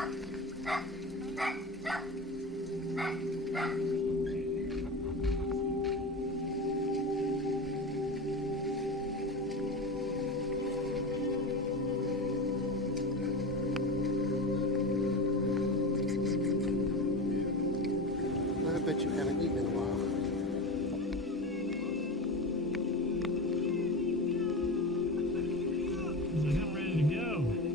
I bet you haven't eaten in a while. He's like, I'm ready to go.